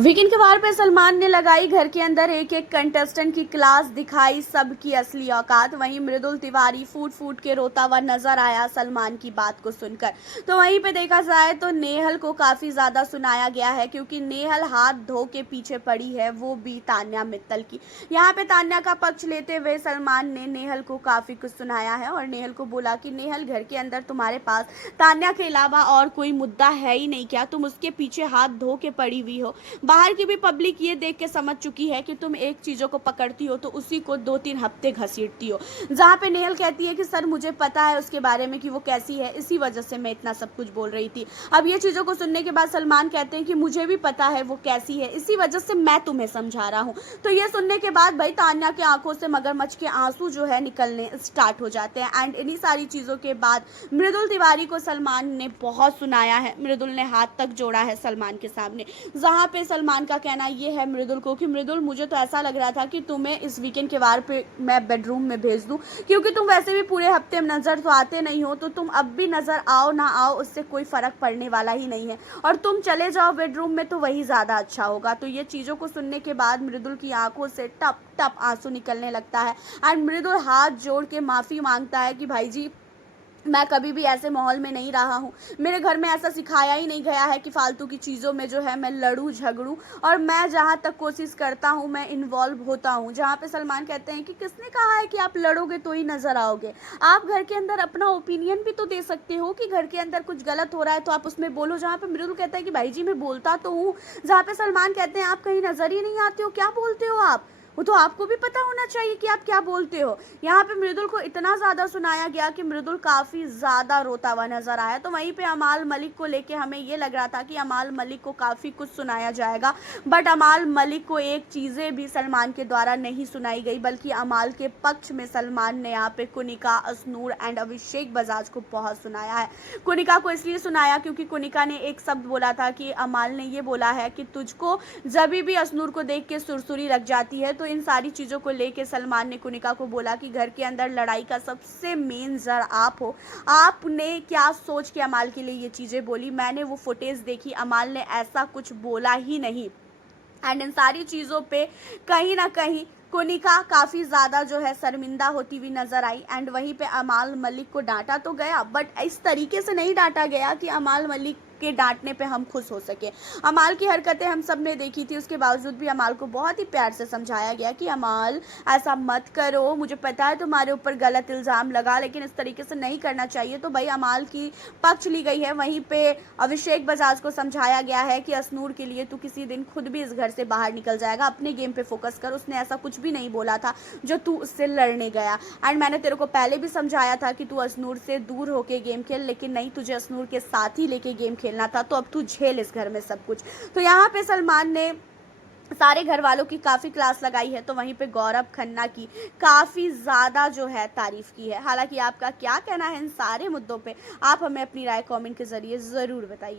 Weekend के वार पे सलमान ने लगाई घर के अंदर एक एक कंटेस्टेंट की क्लास, दिखाई सबकी असली औकात। वहीं मृदुल तिवारी फूट फूट के रोता हुआ नजर आया सलमान की बात को सुनकर। तो वहीं पे देखा जाए तो नेहल को काफी ज्यादा सुनाया गया है, क्योंकि नेहल हाथ धो के पीछे पड़ी है, वो भी तान्या मित्तल की। यहाँ पे तान्या का पक्ष लेते हुए सलमान ने नेहल को काफी कुछ सुनाया है और नेहल को बोला कि नेहल, घर के अंदर तुम्हारे पास तान्या के अलावा और कोई मुद्दा है ही नहीं क्या? तुम उसके पीछे हाथ धो के पड़ी हुई हो। बाहर की भी पब्लिक ये देख के समझ चुकी है कि तुम एक चीज़ों को पकड़ती हो तो उसी को 2-3 हफ्ते घसीटती हो। जहाँ पे नेहल कहती है कि सर मुझे पता है उसके बारे में कि वो कैसी है, इसी वजह से मैं इतना सब कुछ बोल रही थी। अब ये चीज़ों को सुनने के बाद सलमान कहते हैं कि मुझे भी पता है वो कैसी है, इसी वजह से मैं तुम्हें समझा रहा हूँ। तो ये सुनने के बाद भाई तान्या की आंखों से मगरमच्छ के आंसू जो है निकलने स्टार्ट हो जाते हैं। एंड इन्हीं सारी चीज़ों के बाद मृदुल तिवारी को सलमान ने बहुत सुनाया है। मृदुल ने हाथ तक जोड़ा है सलमान के सामने, जहाँ पे सलमान का कहना ये है मृदुल को कि मृदुल, मुझे तो ऐसा लग रहा था कि तुम्हें इस वीकेंड के वार पे मैं बेडरूम में भेज दूं, क्योंकि तुम वैसे भी पूरे हफ्ते में नजर तो आते नहीं हो, तो तुम अब भी नजर आओ ना आओ उससे कोई फर्क पड़ने वाला ही नहीं है, और तुम चले जाओ बेडरूम में तो वही ज्यादा अच्छा होगा। तो ये चीजों को सुनने के बाद मृदुल की आंखों से टप टप आंसू निकलने लगता है एंड मृदुल हाथ जोड़ के माफी मांगता है कि भाई जी, मैं कभी भी ऐसे माहौल में नहीं रहा हूँ। मेरे घर में ऐसा सिखाया ही नहीं गया है कि फालतू की चीज़ों में जो है मैं लड़ूँ झगड़ूँ, और मैं जहाँ तक कोशिश करता हूँ मैं इन्वॉल्व होता हूँ। जहाँ पे सलमान कहते हैं कि किसने कहा है कि आप लड़ोगे तो ही नज़र आओगे? आप घर के अंदर अपना ओपिनियन भी तो दे सकते हो कि घर के अंदर कुछ गलत हो रहा है तो आप उसमें बोलो। जहाँ पे मृदुल कहता है कि भाई जी मैं बोलता तो हूँ। जहाँ पे सलमान कहते हैं आप कहीं नज़र ही नहीं आते हो, क्या बोलते हो आप? वो तो आपको भी पता होना चाहिए कि आप क्या बोलते हो। यहाँ पे मृदुल को इतना ज़्यादा सुनाया गया कि मृदुल काफ़ी ज़्यादा रोता हुआ नजर आया। तो वहीं पे अमाल मलिक को लेके हमें ये लग रहा था कि अमाल मलिक को काफ़ी कुछ सुनाया जाएगा, बट अमाल मलिक को एक चीज़ें भी सलमान के द्वारा नहीं सुनाई गई, बल्कि अमाल के पक्ष में सलमान ने यहाँ पे कुनिका, असनूर एंड अभिषेक बजाज को बहुत सुनाया है। कुनिका को इसलिए सुनाया क्योंकि कुनिका ने एक शब्द बोला था कि अमाल ने ये बोला है कि तुझको जब भी असनूर को देख के सुरसुरी लग जाती है। तो इन सारी चीज़ों को लेके सलमान ने कुनिका को बोला कि घर के अंदर लड़ाई का सबसे मेन जर आप हो। आपने क्या सोच के अमाल के लिए ये चीज़ें बोली? मैंने वो फुटेज देखी, अमाल ने ऐसा कुछ बोला ही नहीं। एंड इन सारी चीज़ों पे कहीं ना कहीं कुनिका काफ़ी ज़्यादा जो है शर्मिंदा होती हुई नज़र आई। एंड वहीं पे अमाल मलिक को डांटा तो गया, बट इस तरीके से नहीं डांटा गया कि अमाल मलिक के डांटने पे हम खुश हो सके। अमाल की हरकतें हम सब ने देखी थी, उसके बावजूद भी अमाल को बहुत ही प्यार से समझाया गया कि अमाल ऐसा मत करो, मुझे पता है तुम्हारे ऊपर गलत इल्ज़ाम लगा, लेकिन इस तरीके से नहीं करना चाहिए। तो भाई अमाल की पक्ष ली गई है। वहीं पे अभिषेक बजाज को समझाया गया है कि असनूर के लिए तू किसी दिन खुद भी इस घर से बाहर निकल जाएगा, अपने गेम पे फोकस कर। उसने ऐसा कुछ भी नहीं बोला था जो तू उससे लड़ने गया। एंड मैंने तेरे को पहले भी समझाया था कि तू असनूर से दूर होके गेम खेल, लेकिन नहीं, तुझे असनूर के साथ ही लेके गेम खेलना था, तो अब तू झेल इस घर में सब कुछ। तो यहाँ पे सलमान ने सारे घर वालों की काफ़ी क्लास लगाई है। तो वहीं पे गौरव खन्ना की काफ़ी ज़्यादा जो है तारीफ़ की है। हालांकि आपका क्या कहना है इन सारे मुद्दों पे, आप हमें अपनी राय कमेंट के ज़रिए ज़रूर बताइए।